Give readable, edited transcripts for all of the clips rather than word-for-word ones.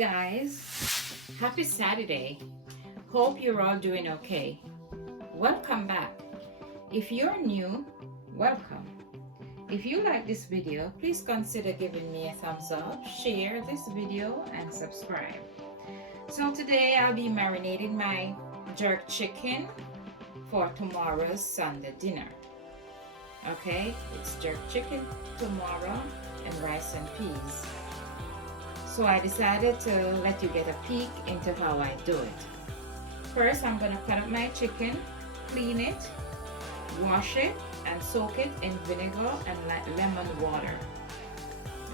guys, happy Saturday. Hope you're all doing okay. Welcome back. If you're new, welcome. If you like this video, please consider giving me a thumbs up, share this video, and subscribe. So today I'll be marinating my jerk chicken for tomorrow's Sunday dinner. Okay, it's jerk chicken tomorrow and rice and peas. So I decided to let you get a peek into how I do it. First, I'm going to cut up my chicken, clean it, wash it, and soak it in vinegar and lemon water.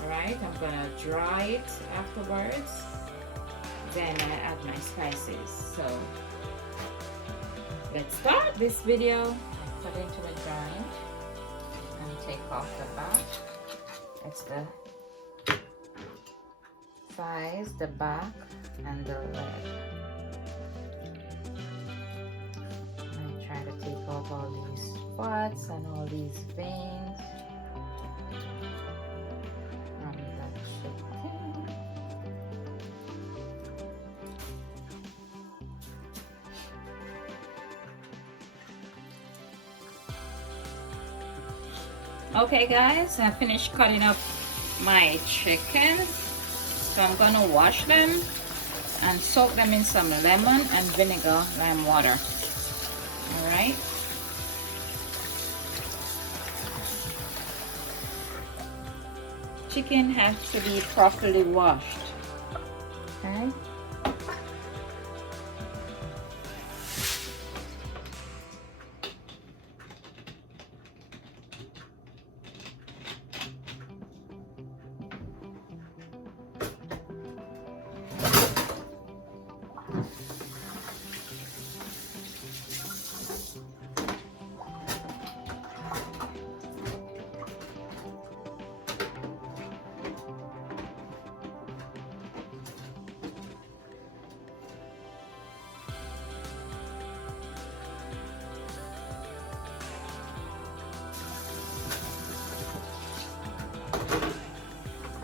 Alright, I'm going to dry it afterwards. Then I add my spices. So let's start this video. I put into the drying and take off the back. It's the thighs, the back, and the leg. I try to take off all these spots and all these veins from the chicken. Okay guys, I finished cutting up my chicken. So I'm going to wash them and soak them in some lemon and vinegar, lime water. Alright. Chicken has to be properly washed. Okay.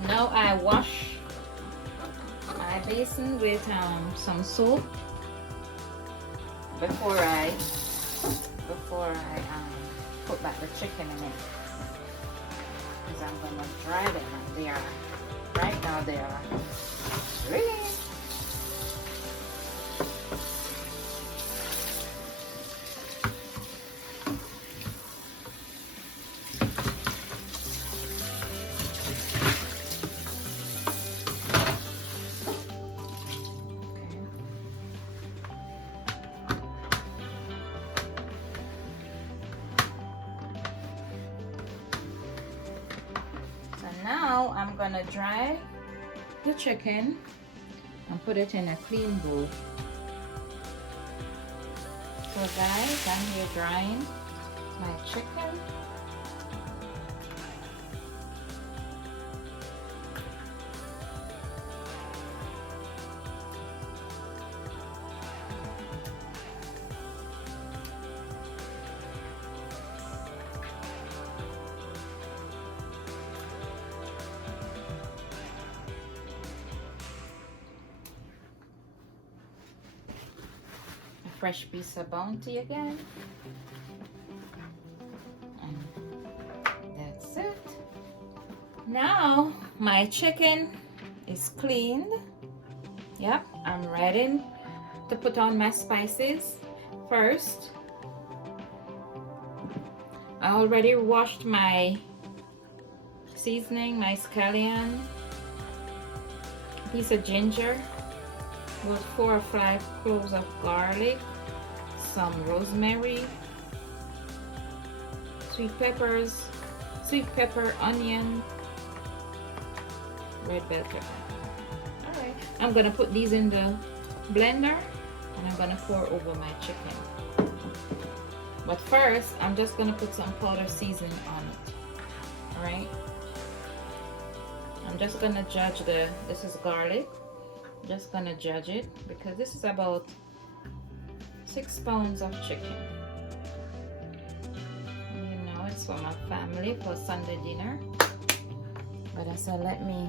Now I wash my basin with some soap before I put back the chicken in it, because I'm gonna dry them, and they are right now they are really. Now I'm gonna dry the chicken and put it in a clean bowl. So guys, I'm here drying my chicken. Fresh piece of bounty again, and that's it. Now my chicken is cleaned. Yep, I'm ready to put on my spices. First, I already washed my seasoning, my scallion, a piece of ginger, about 4 or 5 cloves of garlic, some rosemary, sweet peppers, sweet pepper, onion, red bell pepper. Alright, I'm gonna put these in the blender and I'm gonna pour over my chicken. But first, I'm just gonna put some powder seasoning on it. Alright, I'm just gonna judge this is garlic. Just gonna judge it because this is about 6 pounds of chicken. You know, it's for my family for Sunday dinner. But I said, let me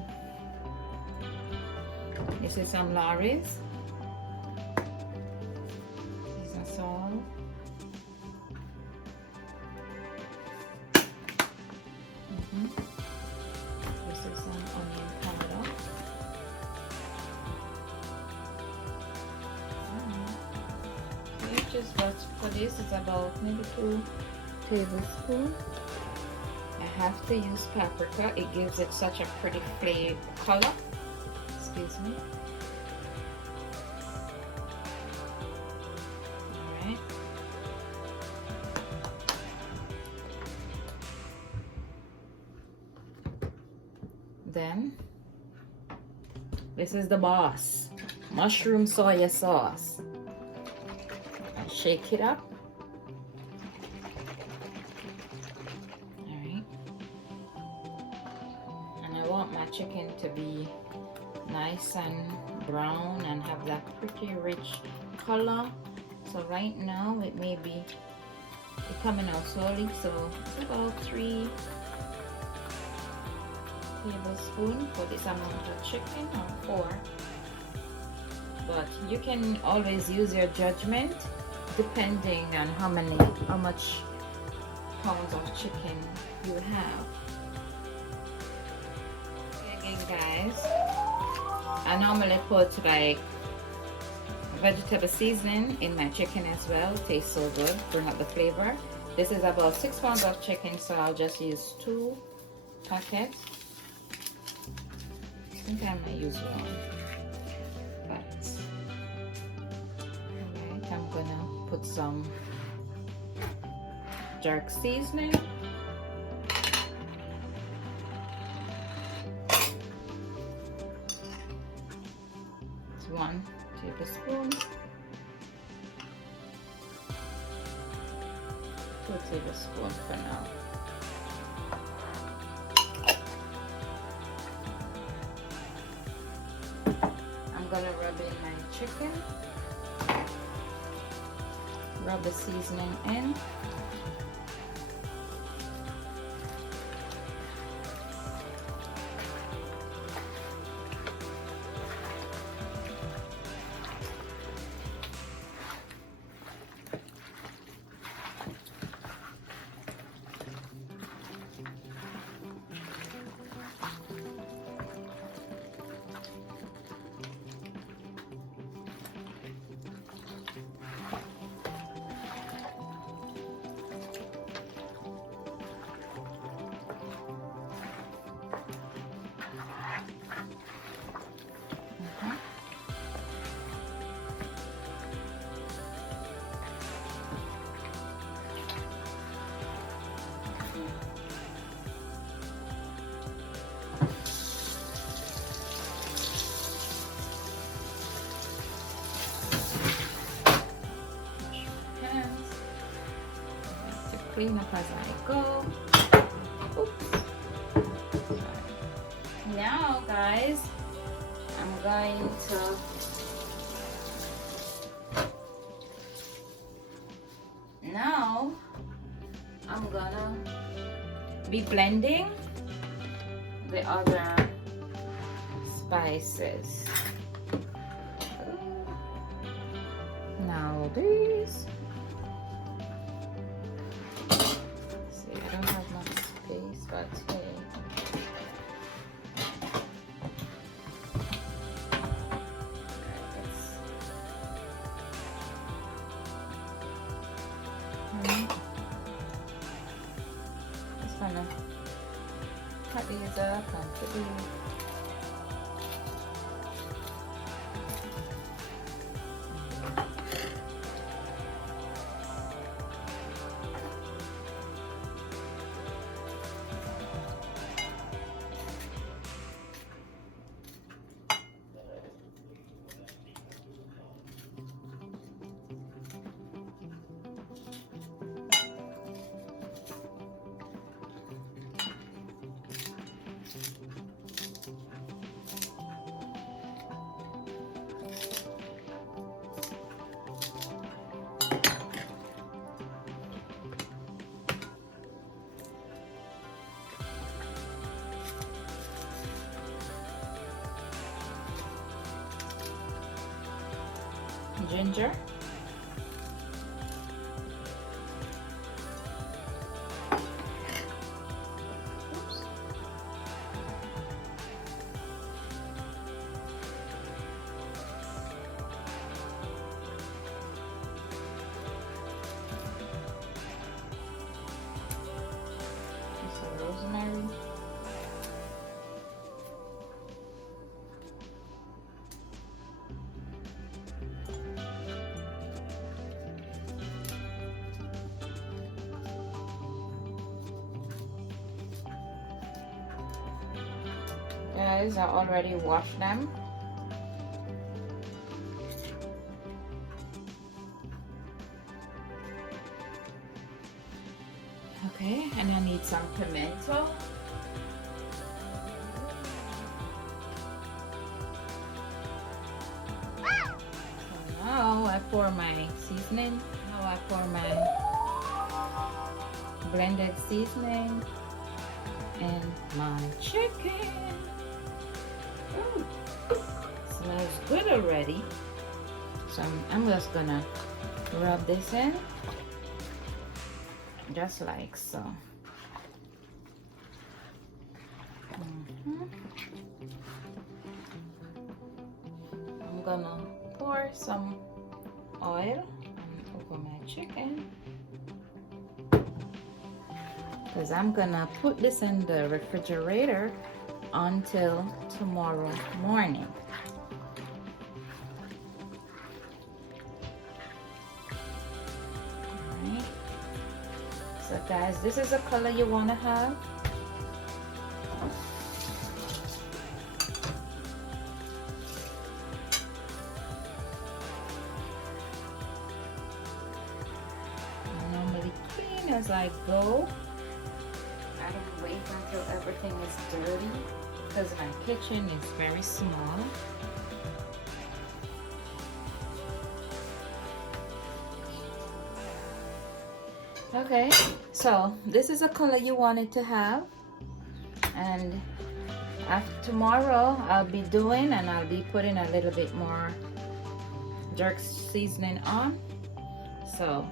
This is some Lorry's. These are salt. This is some onion powder. Just for this is about maybe 2 tablespoons. I have to use paprika. It gives it such a pretty flavor color. Excuse me. Alright. Then this is the boss. Mushroom soya sauce. Shake it up. Alright. And I want my chicken to be nice and brown and have that pretty rich color. So right now it may be coming out slowly. So it's about 3 tablespoons for this amount of chicken, or 4. But you can always use your judgment depending on how much pounds of chicken you have. Okay, again, guys, I normally put like vegetable seasoning in my chicken as well. Tastes so good, bring up the flavor. This is about 6 pounds of chicken, so I'll just use 2 packets. I think I might use 1. I'm gonna put some jerk seasoning. It's 1 tablespoon. 2 tablespoons for now. I'm gonna rub in my chicken. Rub the seasoning in. Clean up as I go. Oops. Now, guys, I'm going to be blending the other spices. Now these. See, I don't have much space, but hey. Just gonna cut these up and put these. ginger. Rosemary. Guys, I already washed them. Okay, and I need some pimento. So now I pour my seasoning. Now I pour my blended seasoning and my chicken. Ooh, smells good already. So I'm just gonna rub this in. Just like so. I'm gonna pour some oil over my chicken because I'm gonna put this in the refrigerator until tomorrow morning. So guys, this is the color you want to have. I normally clean as I go. I don't wait until everything is dirty because my kitchen is very small. Okay, so this is a color you wanted to have, and after tomorrow I'll be doing and I'll be putting a little bit more jerk seasoning on. So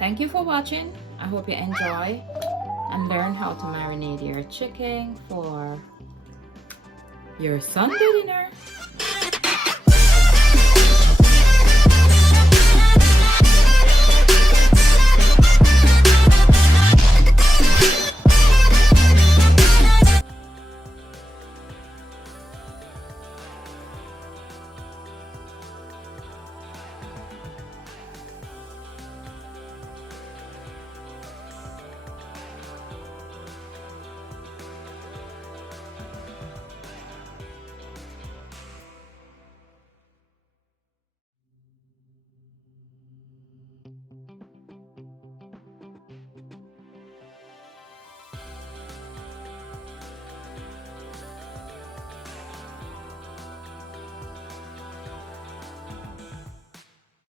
thank you for watching. I hope you enjoy and learn how to marinate your chicken for your Sunday dinner.